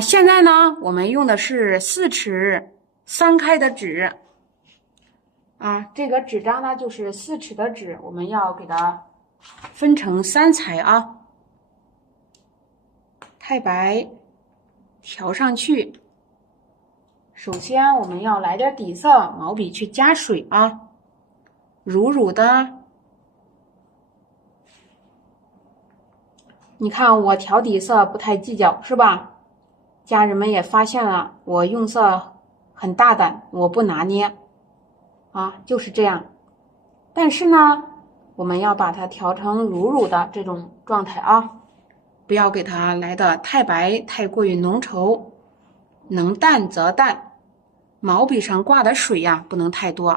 现在呢，我们用的是4尺3开的纸这个纸张呢就是4尺的纸，我们要给它分成3彩太白调上去。首先我们要来点底色，毛笔去加水乳乳的。你看我调底色不太计较是吧？家人们也发现了我用色很大胆，我不拿捏就是这样。但是呢，我们要把它调成乳乳的这种状态不要给它来的太白，太过于浓稠，能淡则淡。毛笔上挂的水不能太多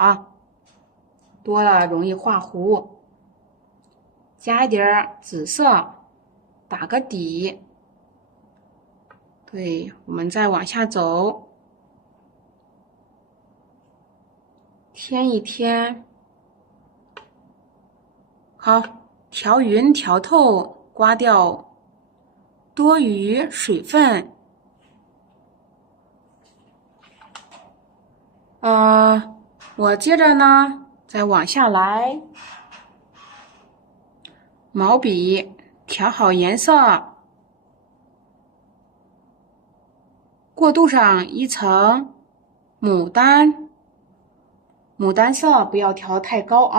多了容易画糊。加一点紫色，打个底。对，我们再往下走，添一添。好，调匀调透，刮掉多余水分。我接着呢再往下来，毛笔调好颜色，过渡上一层牡丹色，不要调太高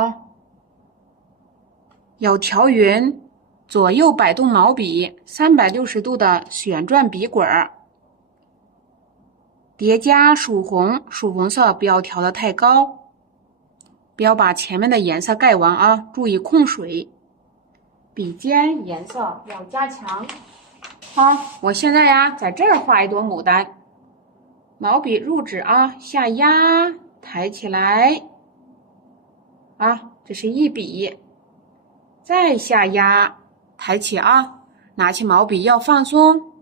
要调匀，左右摆动毛笔360度的旋转笔滚儿，叠加曙红色不要调得太高，不要把前面的颜色盖完注意控水。笔尖颜色要加强。好，我现在在这儿画一朵牡丹，毛笔入纸下压，抬起来这是一笔，再下压，抬起拿起毛笔要放松，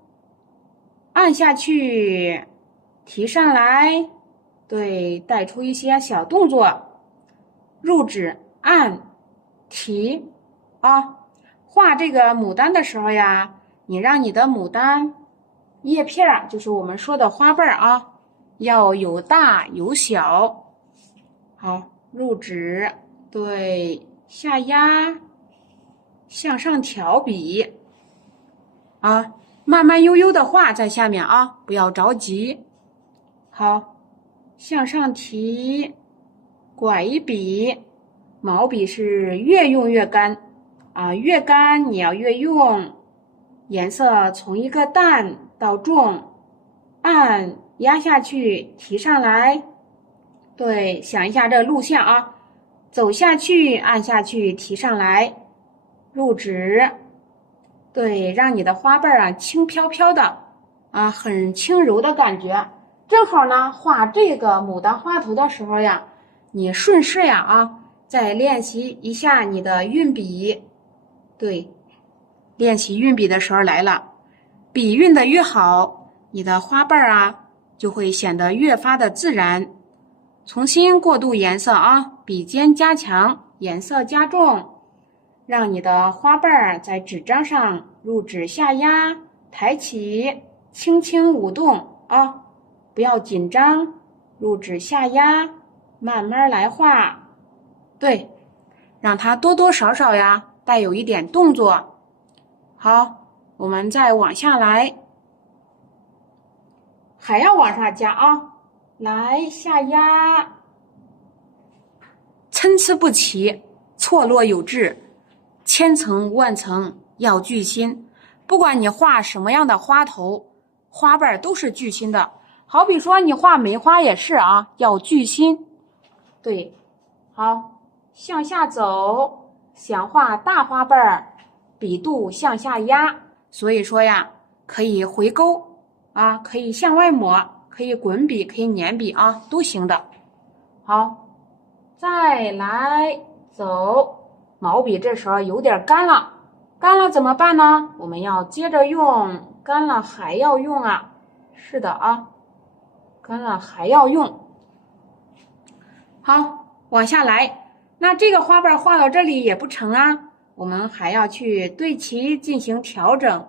按下去，提上来，对，带出一些小动作，入纸按提画这个牡丹的时候你让你的牡丹叶片就是我们说的花瓣要有大有小。好，入纸，对，下压，向上调笔慢慢悠悠的画在下面不要着急。好，向上提，拐一笔，毛笔是越用越干越干你要越用，颜色从一个淡到重，按压下去，提上来，对，想一下这路线走下去，按下去，提上来，入纸，对，让你的花瓣轻飘飘的很轻柔的感觉。正好呢，画这个牡丹花头的时候你顺势再练习一下你的运笔。对，练习运笔的时候来了，笔运的越好，你的花瓣就会显得越发的自然。重新过渡颜色笔尖加强，颜色加重，让你的花瓣在纸张上入纸下压，抬起，轻轻舞动不要紧张，入纸下压，慢慢来画。对，让它多多少少带有一点动作。好，我们再往下来，还要往上加来下压，参差不齐，错落有致，千层万层要聚心。不管你画什么样的花头，花瓣都是聚心的。好比说你画梅花也是要聚心。对，好，向下走，想画大花瓣，笔肚向下压，所以说可以回勾可以向外抹，可以滚笔，可以粘笔都行的。好，再来走，毛笔这时候有点干了，干了怎么办呢？我们要接着用，干了还要用是的干了还要用。好，往下来，那这个花瓣画到这里也不成我们还要去对齐进行调整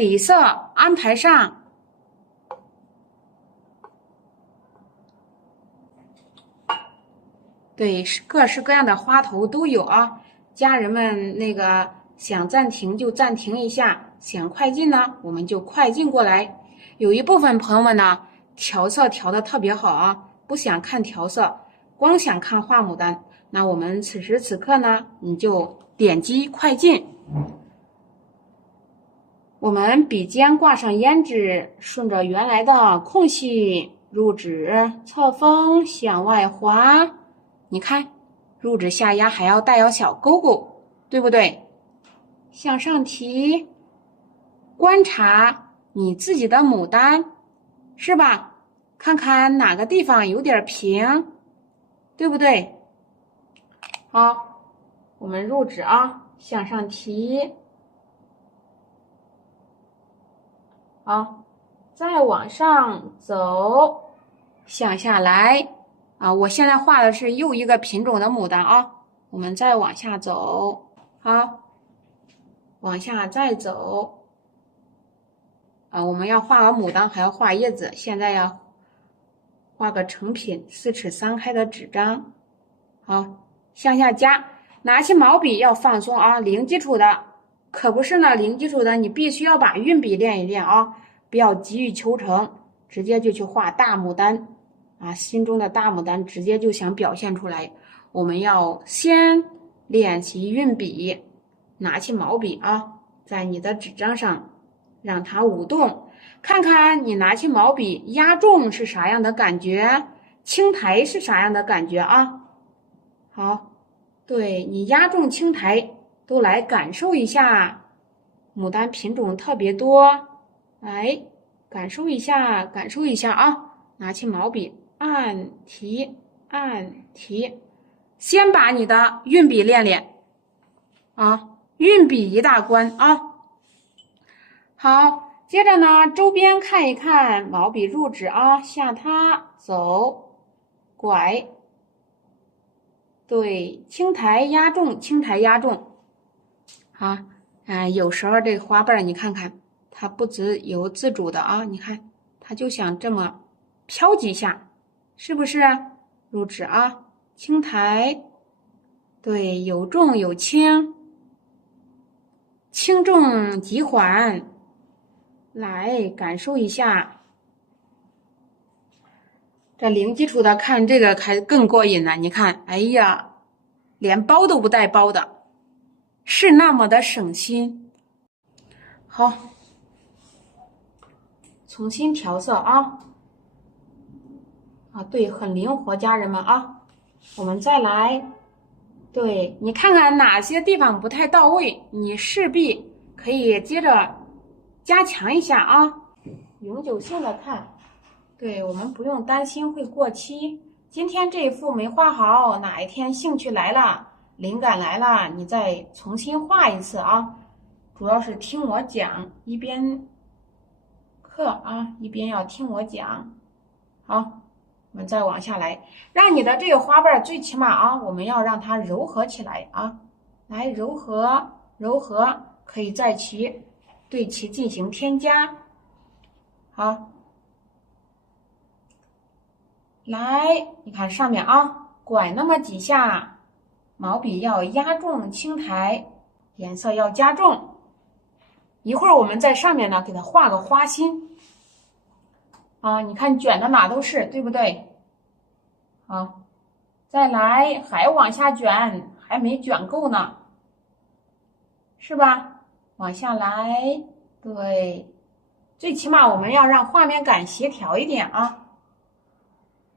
底色安排上。对，各式各样的花头都有啊。家人们那个想暂停就暂停一下，想快进呢，我们就快进过来。有一部分朋友们呢，调色调的特别好啊，不想看调色，光想看画牡丹。那我们此时此刻呢，你就点击快进。我们笔尖挂上胭脂，顺着原来的空隙入纸，侧锋向外滑。你看，入纸下压还要带有小勾勾，对不对？向上提，观察你自己的牡丹，是吧？看看哪个地方有点平，对不对？好，我们入纸啊，向上提，好，再往上走，向下来。啊，我现在画的是又一个品种的牡丹啊，我们再往下走，好，往下再走，啊，我们要画完牡丹还要画叶子，现在要画个成品4尺3开的纸张，好，向下加，拿起毛笔要放松啊，零基础的，可不是呢，零基础的你必须要把运笔练一练啊，不要急于求成，直接就去画大牡丹。啊，心中的大牡丹直接就想表现出来，我们要先练习运笔，拿起毛笔啊，在你的纸张上让它舞动，看看你拿起毛笔压重是啥样的感觉，轻抬是啥样的感觉啊？好，对你压重轻抬都来感受一下，牡丹品种特别多，来感受一下，感受一下啊！拿起毛笔。按提，按提，先把你的运笔练练啊，运笔一大关啊。好，接着呢，周边看一看，毛笔入纸啊，下它走，拐，对，轻抬压重，轻抬压重。好，有时候这花瓣你看看，它不由自主的啊，你看，它就想这么飘几下。是不是入纸啊？轻抬，对，有重有轻，轻重急缓，来感受一下。这零基础的看这个还更过瘾呢。你看，哎呀，连包都不带包的，是那么的省心。好，重新调色啊。啊，对，很灵活，家人们啊，我们再来，对，你看看哪些地方不太到位，你势必可以接着加强一下啊，永久性的看，对，我们不用担心会过期。今天这一幅没画好，哪一天兴趣来了，灵感来了，你再重新画一次啊。主要是听我讲，一边课啊，一边要听我讲，好。我们再往下来，让你的这个花瓣最起码啊，我们要让它柔和起来啊，来柔和，柔和，可以对其进行添加。好，来，你看上面啊，拐那么几下，毛笔要压重轻抬，颜色要加重。一会儿我们在上面呢，给它画个花心。啊，你看卷的哪都是，对不对？好，再来，还往下卷，还没卷够呢，是吧？往下来，对，最起码我们要让画面感协调一点啊。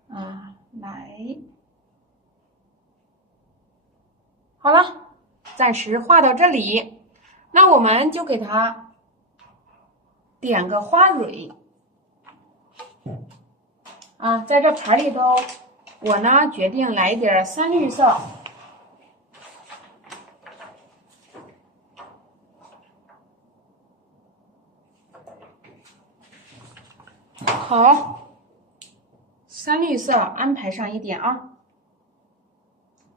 啊，来，好了，暂时画到这里，那我们就给它点个花蕊。啊，在这盘里头，我呢决定来一点深绿色。好，深绿色安排上一点啊，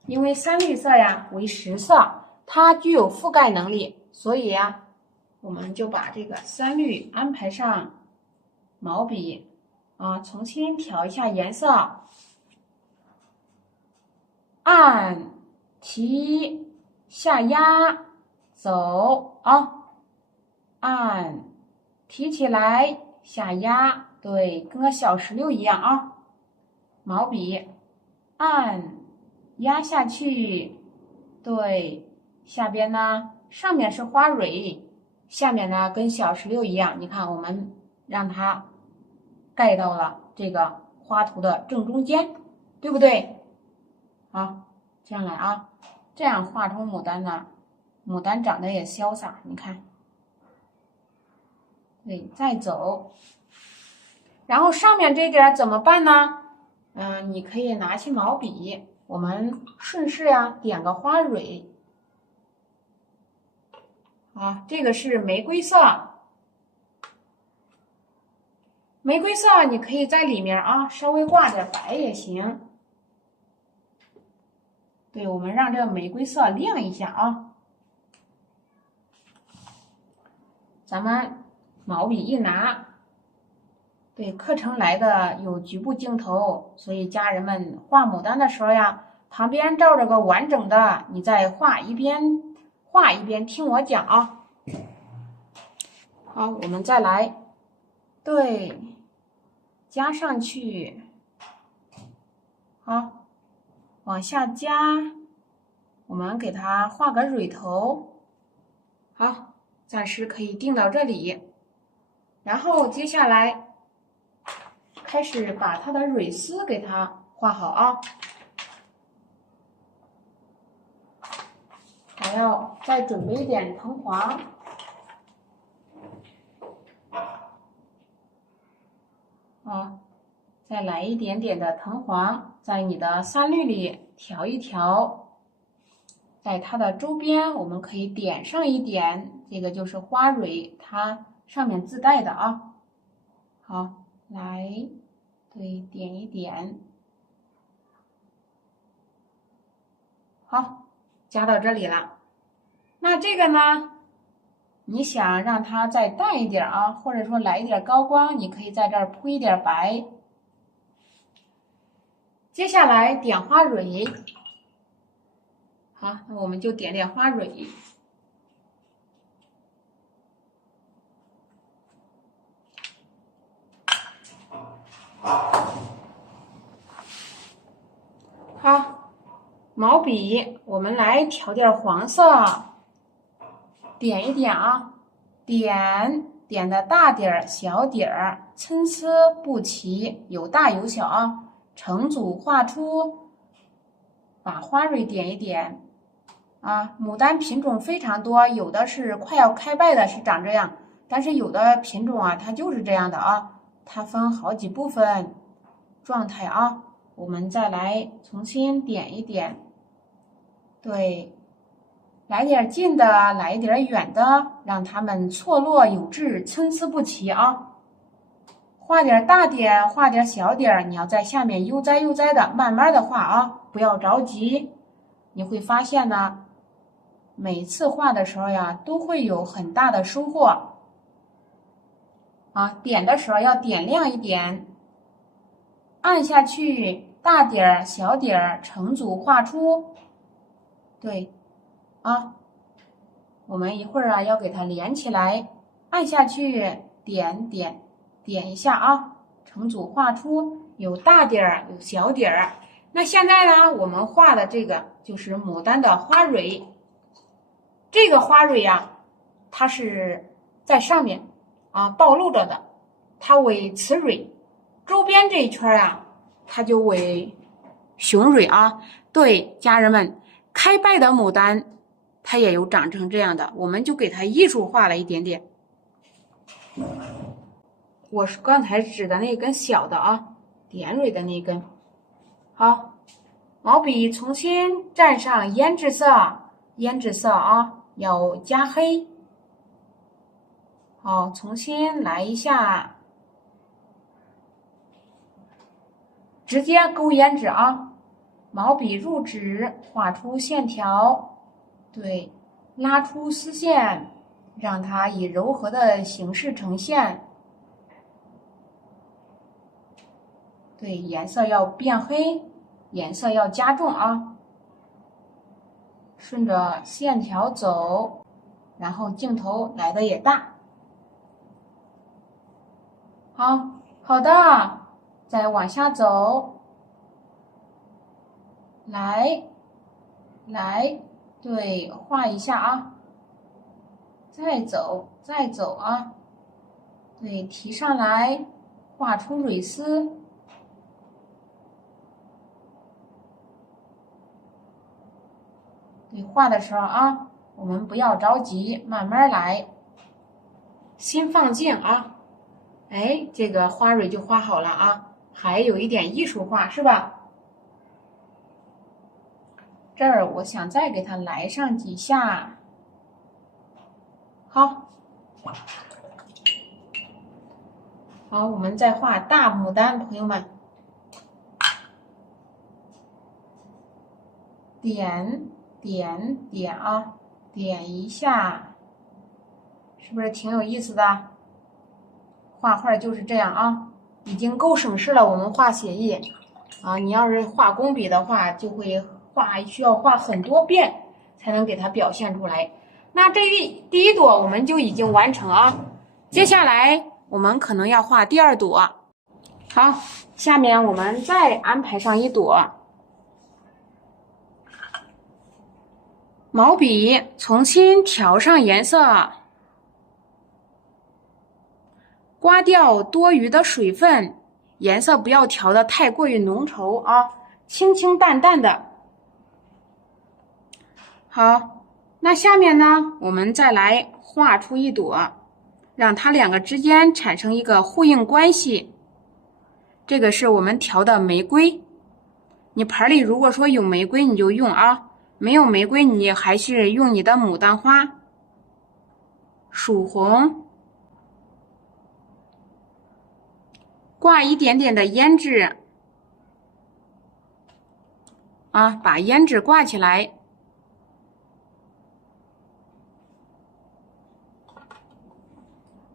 因为深绿色呀为实色，它具有覆盖能力，所以呀，我们就把这个三律安排上毛笔啊，重新调一下颜色，按、提、下压、走啊，按、提起来、下压，对，跟个小石榴一样啊。毛笔按、压下去，对，下边呢，上面是花蕊，下面呢跟小石榴一样，你看我们让它盖到了这个花图的正中间，对不对？好，这样来啊，这样画出牡丹呢，牡丹长得也潇洒，你看，对，再走，然后上面这点怎么办呢？你可以拿起毛笔，我们顺势呀点个花蕊。啊，这个是玫瑰色，玫瑰色你可以在里面啊稍微挂点白也行。对，我们让这个玫瑰色亮一下啊。咱们毛笔一拿，对，课程来的有局部镜头，所以家人们画牡丹的时候呀，旁边照着个完整的，你再画一边听我讲啊。好，我们再来，对，加上去，好，往下加，我们给它画个蕊头，好，暂时可以定到这里，然后接下来开始把它的蕊丝给它画好啊，还要再准备一点藤黄。啊，再来一点点的藤黄，在你的三律里调一调，在它的周边我们可以点上一点，这个就是花蕊，它上面自带的啊。好，来，对，点一点，好，加到这里了。那这个呢？你想让它再淡一点啊，或者说来一点高光，你可以在这儿铺一点白。接下来点花蕊，好，那我们就点点花蕊。好，毛笔我们来调点黄色，点一点啊，点的大点儿、小点儿，参差不齐，有大有小啊。成组画出，把花蕊点一点啊。牡丹品种非常多，有的是快要开败的，是长这样，但是有的品种啊，它就是这样的啊。它分好几部分状态啊。我们再来重新点一点，对。来点近的，来一点远的，让它们错落有致，参差不齐啊。画点大点，画点小点，你要在下面悠哉悠哉的，慢慢的画啊，不要着急。你会发现呢，每次画的时候呀，都会有很大的收获。啊，点的时候要点亮一点，按下去，大点小点成组画出，对。啊，我们一会儿啊要给它连起来，按下去，点一下啊，成组画出，有大点儿，有小点儿。那现在呢，我们画的这个就是牡丹的花蕊。这个花蕊呀，它是在上面啊暴露着的，它为雌蕊，周边这一圈啊，它就为雄蕊啊。对，家人们，开败的牡丹。它也有长成这样的，我们就给它艺术化了一点点。我是刚才指的那根小的啊，点蕊的那根。好，毛笔重新蘸上胭脂色，胭脂色啊要加黑。好，重新来一下，直接勾胭脂啊，毛笔入纸，画出线条。对，拉出丝线，让它以柔和的形式呈现。对，颜色要变黑，颜色要加重啊。顺着线条走，然后镜头来的也大。好的，再往下走，来，对，画一下啊。再走啊。对，提上来，画出蕊丝。对，画的时候啊，我们不要着急，慢慢来。先放静啊。哎，这个花蕊就画好了啊，还有一点艺术化是吧？这儿我想再给它来上几下。好，我们再画大牡丹，朋友们。点啊，点一下，是不是挺有意思的？画画就是这样啊，已经够省事了。我们画写意啊，你要是画工笔的话，就会需要画很多遍才能给它表现出来。那这第一朵我们就已经完成啊，接下来我们可能要画第二朵。好，下面我们再安排上一朵。毛笔重新调上颜色，刮掉多余的水分，颜色不要调的太过于浓稠啊，清清淡淡的。好，那下面呢，我们再来画出一朵，让它两个之间产生一个呼应关系。这个是我们调的玫瑰，你盆里如果说有玫瑰你就用啊，没有玫瑰你还是用你的牡丹花、曙红，挂一点点的胭脂啊，把胭脂挂起来。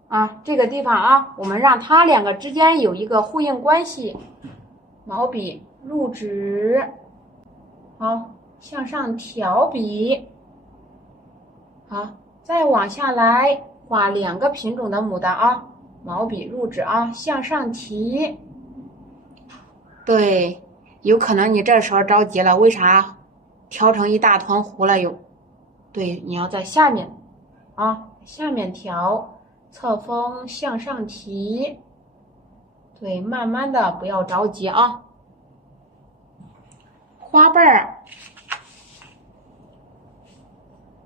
啊，这个地方啊，我们让它两个之间有一个呼应关系。毛笔入纸，好，向上调笔，好，再往下来画两个品种的牡丹啊，毛笔入纸啊，向上提。对，有可能你这时候着急了，为啥调成一大团糊了又？对，你要在下面啊，下面调。侧锋向上提，对，慢慢的，不要着急啊。花瓣儿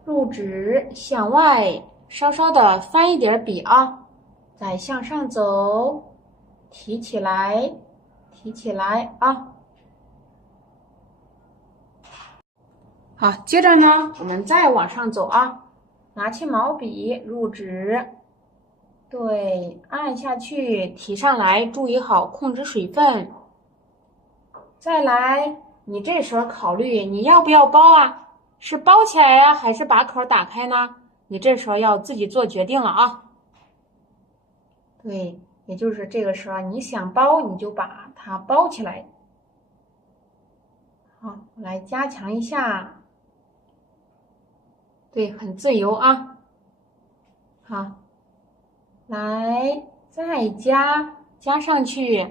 入纸向外，稍稍的翻一点笔啊，再向上走，提起来啊。好，接着呢，我们再往上走啊，拿起毛笔入纸。对，按下去，提上来，注意好控制水分。再来，你这时候考虑你要不要包啊？是包起来呀，还是把口打开呢？你这时候要自己做决定了啊。对，也就是这个时候，你想包你就把它包起来。好，来加强一下。对，很自由啊。好。来，再加上去。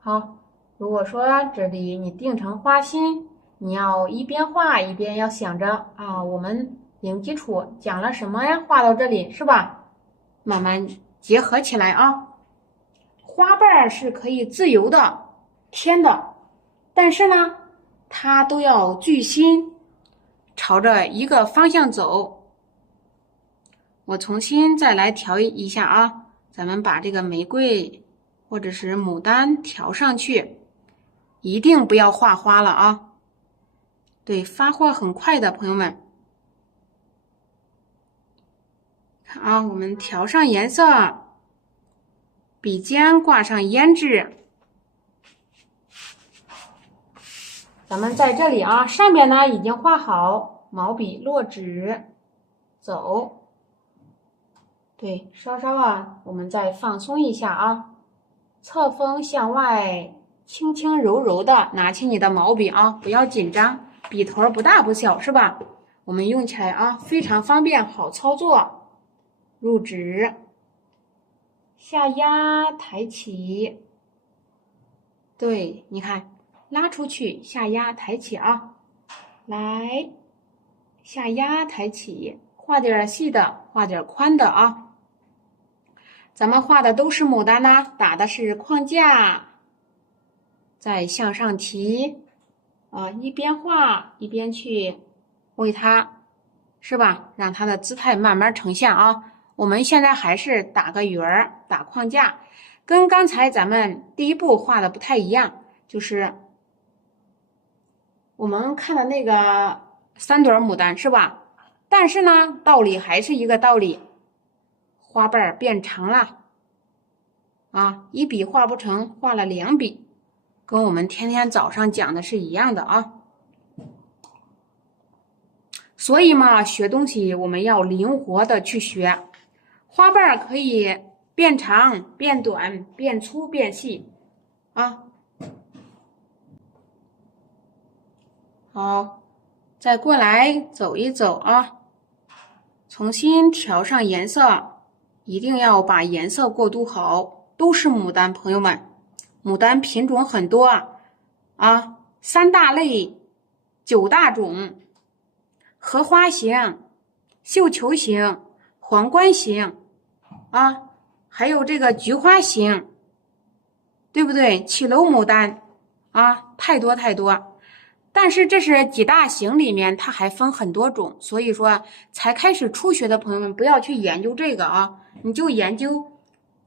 好，如果说这里你定成花心，你要一边画一边要想着啊，我们零基础讲了什么呀？画到这里是吧？慢慢结合起来啊。花瓣是可以自由的添的，但是呢，它都要聚心，朝着一个方向走。我重新再来调一下啊，咱们把这个玫瑰或者是牡丹调上去，一定不要画花了啊！对，发花很快的，朋友们。看啊，我们调上颜色，笔尖挂上胭脂。咱们在这里啊，上面呢已经画好，毛笔落纸。走。对，稍稍啊，我们再放松一下啊，侧锋向外，轻轻柔柔的拿起你的毛笔啊，不要紧张，笔头不大不小是吧？我们用起来啊非常方便，好操作。入纸，下压抬起，对，你看，拉出去，下压抬起啊，来，下压抬起，画点细的，画点宽的啊。咱们画的都是牡丹呢，打的是框架，再向上提，一边画一边去为它，是吧？让它的姿态慢慢呈现啊。我们现在还是打个圆儿，打框架，跟刚才咱们第一步画的不太一样，就是我们看的那个3朵牡丹是吧？但是呢，道理还是一个道理，花瓣变长了。一笔画不成，画了2笔，跟我们天天早上讲的是一样的啊。所以嘛，学东西我们要灵活的去学，花瓣可以变长、变短、变粗、变细啊。好，再过来走一走啊，重新调上颜色，一定要把颜色过渡好。都是牡丹，朋友们，牡丹品种很多啊，3大类，9大种，荷花型、绣球型、皇冠型啊，还有这个菊花型，对不对？绮楼牡丹啊，太多太多。但是这是几大型里面，它还分很多种，所以说才开始初学的朋友们不要去研究这个啊，你就研究。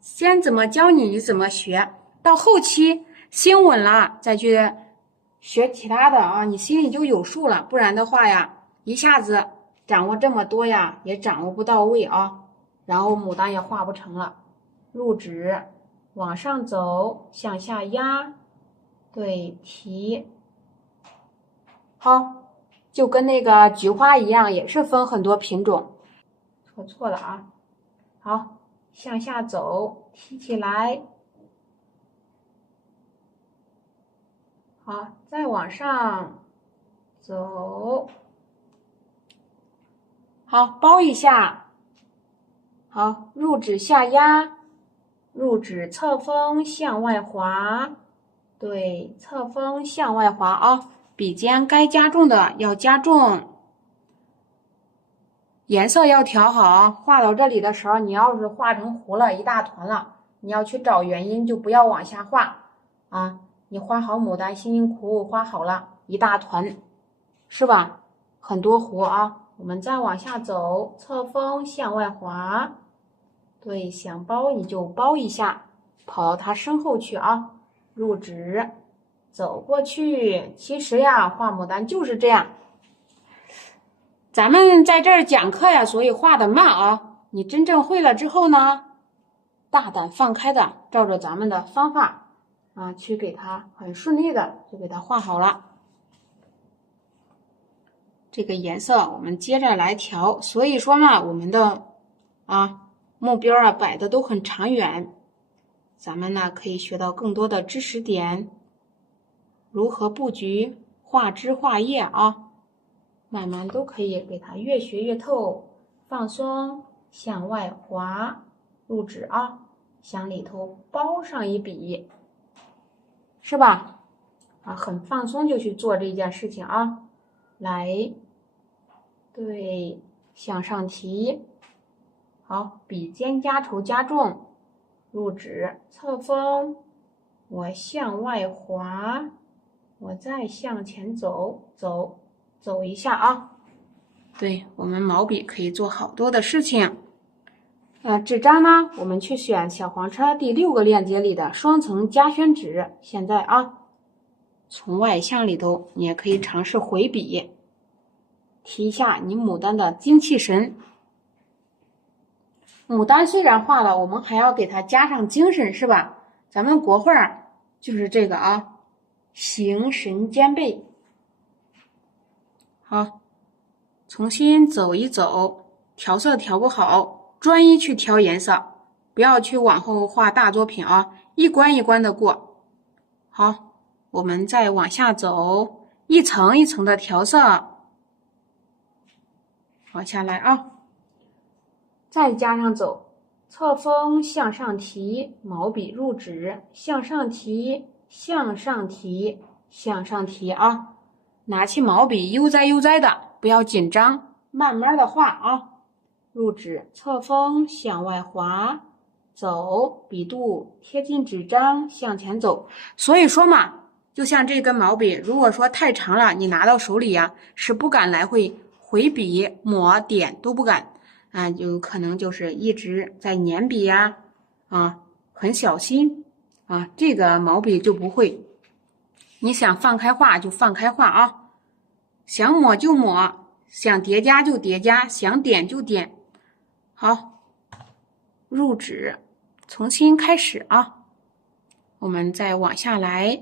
先怎么教你，你怎么学，到后期心稳了再去学其他的啊，你心里就有数了。不然的话呀，一下子掌握这么多呀，也掌握不到位啊，然后牡丹也画不成了。入纸，往上走，向下压，对，提。好，就跟那个菊花一样，也是分很多品种。说错了啊，好。向下走，提起来，好，再往上走，好，包一下，好，入纸下压，入纸侧锋向外滑，对，侧锋向外滑啊，笔尖该加重的要加重。颜色要调好，画到这里的时候，你要是画成糊了一大团了，你要去找原因，就不要往下画啊。你画好牡丹，辛辛苦苦画好了一大团，是吧？很多糊啊。我们再往下走，侧锋向外滑，对，想包你就包一下，跑到它身后去啊。入纸，走过去。其实呀，画牡丹就是这样。咱们在这儿讲课呀，所以画的慢啊。你真正会了之后呢，大胆放开的照着咱们的方法啊，去给它很顺利的就给它画好了。这个颜色我们接着来调，所以说呢，我们的目标啊摆的都很长远。咱们呢可以学到更多的知识点，如何布局、画枝画叶啊。慢慢都可以给它越学越透，放松，向外滑，入纸啊，向里头包上一笔，是吧？很放松就去做这件事情啊。来，对，向上提，好，笔尖加稠加重，入纸侧锋，我向外滑，我再向前走一下啊，对，我们毛笔可以做好多的事情。纸张呢，我们去选小黄车第6个链接里的双层夹宣纸。现在啊，从外向里头，你也可以尝试回笔，提一下你牡丹的精气神。牡丹虽然画了，我们还要给它加上精神，是吧？咱们国画就是这个啊，形神兼备。好，重新走一走，调色调不好，专一去调颜色，不要去往后画大作品啊，一关一关的过。好，我们再往下走，一层一层的调色，往下来啊，再加上走，侧锋向上提，毛笔入纸，向上提，向上提，向上提啊，拿起毛笔悠哉悠哉的，不要紧张，慢慢的画啊。入纸，侧锋向外滑，走，笔肚贴近纸张，向前走。所以说嘛，就像这根毛笔，如果说太长了，你拿到手里呀，是不敢来回笔、抹、点都不敢啊，有可能就是一直在粘笔呀，很小心啊，这个毛笔就不会。你想放开画就放开画啊，想抹就抹，想叠加就叠加，想点就点。好，入纸，重新开始啊。我们再往下来，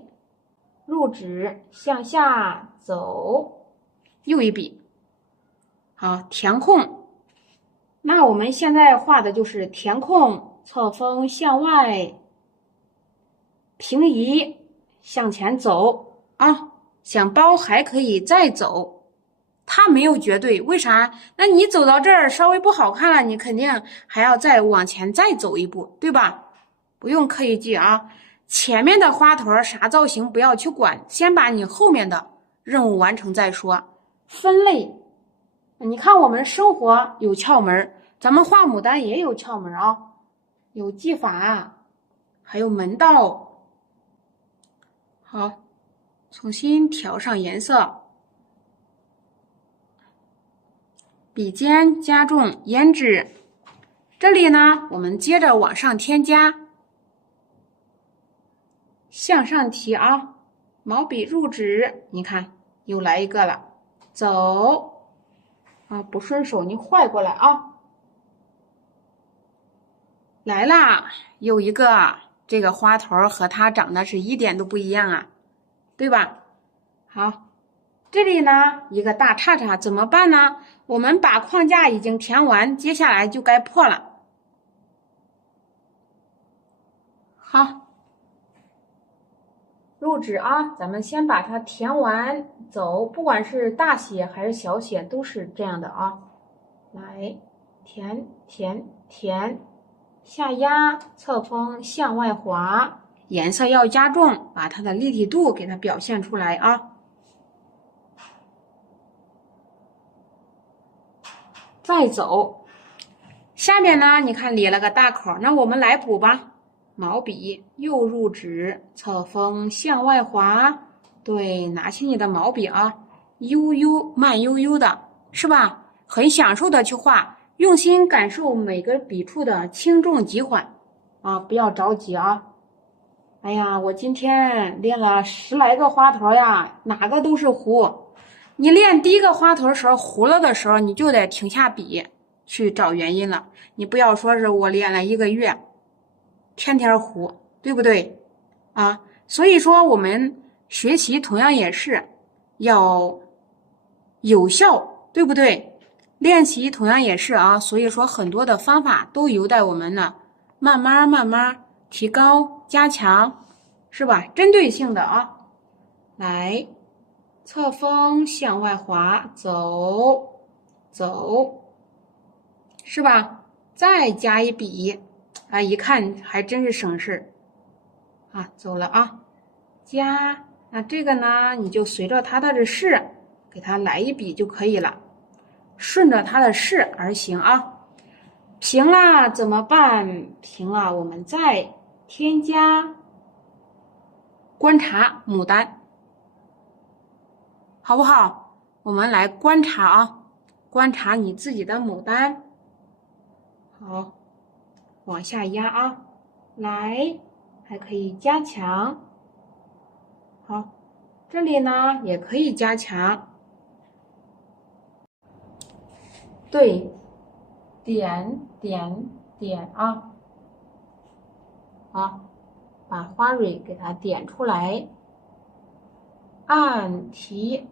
入纸向下走，又一笔。好，填空。那我们现在画的就是填空，侧锋向外平移，向前走啊。想包还可以再走。它没有绝对，为啥？那你走到这儿稍微不好看了，你肯定还要再往前再走一步，对吧？不用刻意记啊，前面的花头啥造型不要去管，先把你后面的任务完成再说。分类，你看我们生活有窍门，咱们画牡丹也有窍门啊，有技法，还有门道。好，重新调上颜色。笔尖加重胭脂，这里呢，我们接着往上添加，向上提啊，毛笔入纸，你看又来一个了，走啊，不顺手你换过来啊，来啦，又一个，这个花头和它长得是一点都不一样啊，对吧？好。这里呢，一个大叉叉怎么办呢？我们把框架已经填完，接下来就该破了。好，入纸啊，咱们先把它填完，走，不管是大写还是小写，都是这样的啊。来，填，下压，侧锋向外滑，颜色要加重，把它的立体度给它表现出来啊。再走，下面呢，你看裂了个大口，那我们来补吧。毛笔又入纸，侧锋向外滑，对，拿起你的毛笔啊，慢悠悠的，是吧？很享受的去画，用心感受每个笔触的轻重急缓啊，不要着急啊。哎呀，我今天练了10来个花头呀，哪个都是糊。你练第一个花头的时候糊了的时候，你就得停下笔去找原因了。你不要说是我练了1个月，天天糊，对不对？啊，所以说我们学习同样也是要有效，对不对？练习同样也是啊，所以说很多的方法都有待我们呢，慢慢提高加强，是吧？针对性的啊，来。侧锋向外滑，走，是吧？再加一笔，啊，一看还真是省事啊，走了啊，加，那这个呢，你就随着它的这势，给它来一笔就可以了，顺着它的势而行啊。平了怎么办？平了，我们再添加观察牡丹。好不好？我们来观察啊，观察你自己的牡丹。好，往下压啊，来，还可以加强。好，这里呢也可以加强。对，点啊，好，把花蕊给它点出来。按提。